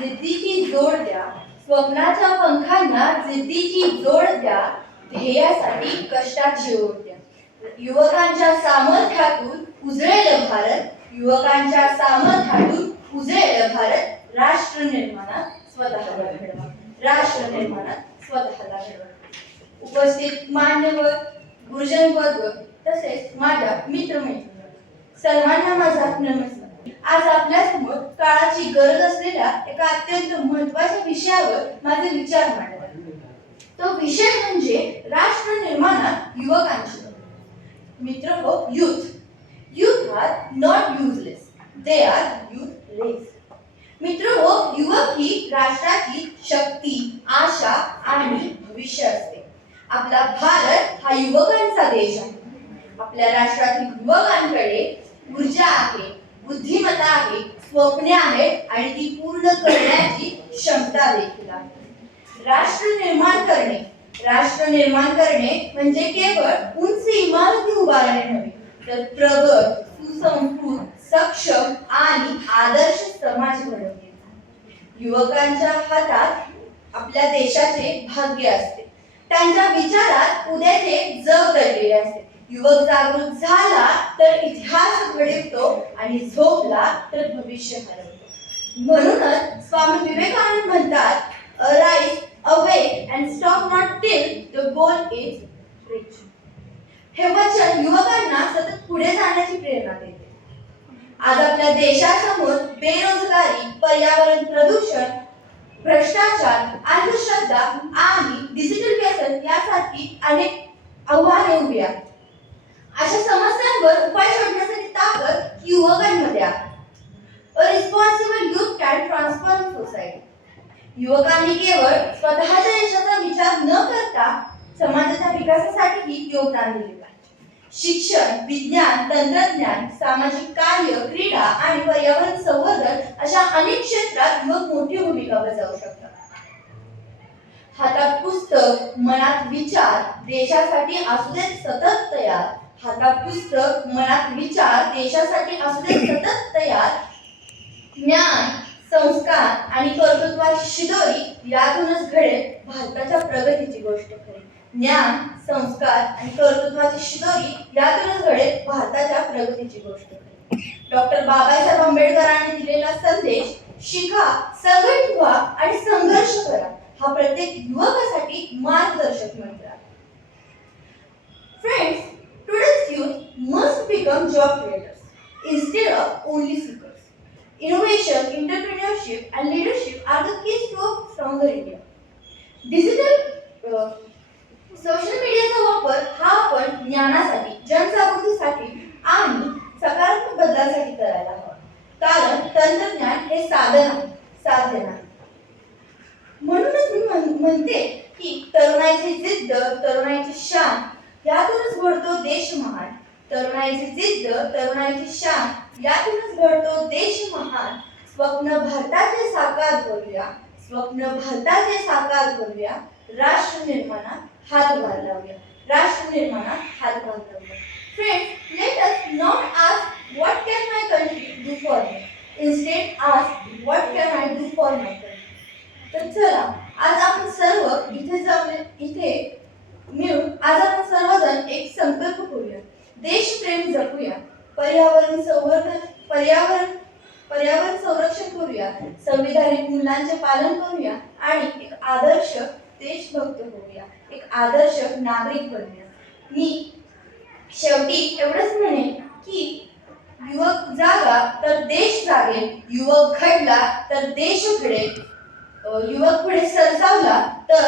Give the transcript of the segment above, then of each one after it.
जिद्दीची जोड द्या, स्वप्नाच्या पंखांना जिद्दीची जोड द्या, ध्येयासाठी कष्टाची ओढ द्या. युवकांच्या सामर्थ्यातून उजळेल भारत, युवकांच्या सामर्थ्यातून उजळेल भारत. राष्ट्र निर्माणात स्वतःला घडवा, राष्ट्र निर्माणात स्वतःला घडवा. उपस्थित मान्यवर, गुरुजन वर्ग तसेच माझ्या मित्रमैत्रिणी सर्वांना माझा नमस्कार. आज आपल्यासमोर काळाची गरज असलेल्या एका अत्यंत महत्त्वाच्या विषयावर माझे विचार मांडतात. तो विषय म्हणजे राष्ट्र निर्माणात युवकांची. मित्रहो, youth are not useless, they are useless. मित्रहो, युवक ही राष्ट्राची शक्ती, आशा आणि भविष्य असते. आपला भारत हा युवकांचा देश आहे. आपल्या राष्ट्रातील युवकांकडे ऊर्जा आहे, बुद्धिमत्ता आहे, स्वप्ने आहेत आणि ती पूर्ण करण्याची क्षमता देखील आहे. राष्ट्र निर्माण करणे म्हणजे केवळ उंच इमारती उभारणे नव्हे, तर प्रगत, सुसंस्कृत, सक्षम आणि आदर्श समाज घडवणे. युवकांच्या हातात आपल्या देशाचे भाग्य असते. त्यांच्या विचारात उद्याचे जग दडलेले असते. युवक जागृत झाला तर इतिहास घडवतो आणि झोपला तर भविष्य घडवतो. म्हणूनच स्वामी विवेकानंद म्हणतात, arise, awake and stop not till the goal is reach. हे वचन युवकांना सतत पुढे जाण्याची प्रेरणा देते. आज आपल्या देशासमोर बेरोजगारी, पर्यावरण प्रदूषण, भ्रष्टाचार, अंधश्रद्धा आणि डिजिटल व्यसन यासारखी अनेक आव्हाने उभी आहेत. अशा समस्यांवर उपाय शोधण्यासाठी ताकद युवकांमध्ये आहे. A responsible youth can transform society. युवकांनी केवळ स्वतःच्या यशाचा विचार न करता समाजाच्या विकासासाठीही योगदान दिले पाहिजे. शिक्षण, विज्ञान, तंत्रज्ञान, सामाजिक कार्य, क्रीडा आणि पर्यावरण संवर्धन अशा अनेक क्षेत्रात युवक मोठी भूमिका बजावू शकतात. हातात पुस्तक, मनात विचार, देशासाठी असू देत सतत तयार. हातात पुस्तक, मनात विचार, देशासाठी असू देत सतत तयार. ज्ञान, संस्कार आणि कर्तृत्वाची शिदोरी यातूनच घडेल भारताच्या प्रगतीची गोष्ट खरी. ज्ञान, संस्कार आणि कर्तृत्वाची शिदोरी यातूनच घडेल भारताच्या प्रगतीची गोष्ट खरी. डॉक्टर बाबासाहेब आंबेडकरांनी दिलेला संदेश, शिका, संघटित व्हा आणि संघर्ष करा, हा प्रत्येक युवकासाठी मार्गदर्शक मंत्र आहे. Friends, today's youth must become job creators instead of only seekers. Innovation, entrepreneurship and leadership are the keys to a stronger India. Social मीडियाचा वापर हा आपण ज्ञानासाठी, जनजागृतीसाठी आणि सकारात्मक बदलासाठी करायला हवा. कारण तंत्रज्ञान हे साधन आहे, साध्य नाही. म्हणूनच मी म्हणते की तरुणाईची जिद्द, तरुणाईची शान यातूनच घडतो देश महान. तरुणाईची जिद्द, तरुणाईची शान यातूनच घडतो देश महान. स्वप्न भारताचे साकार करूया, स्वप्न भारताचे साकार करूया. राष्ट्र निर्माणात हातभार लावूया, राष्ट्र निर्माणात हातभार लावूया. Friends, let us not ask what can my country do for me. Instead ask what can I do for my country. तर चला, आज आपण सर्व इथे मिळून आज आपण सर्वजण एक संकल्प करूया. देशप्रेम जपूया, पर्यावरण संरक्षण करूया, संविधानिक मूल्यांचे पालन करूया आणि एक आदर्श देशभक्त होऊया, एक आदर्श नागरिक बनूया. मी शेवटी एवढंच म्हणेन की युवक जागा तर देश जागेल, युवक घडला तर देश घडेल, युवक पुढे सरसावला तर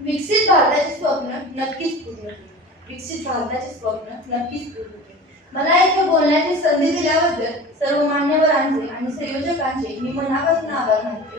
विकसित भारताचे स्वप्न नक्कीच पूर्ण होईल. विकसित भारताचे स्वप्न नक्कीच पूर्ण होईल. मला इथे बोलण्याची संधी दिल्याबद्दल सर्व मान्यवरांचे आणि संयोजकांचे मी मनापासून आभार मानते.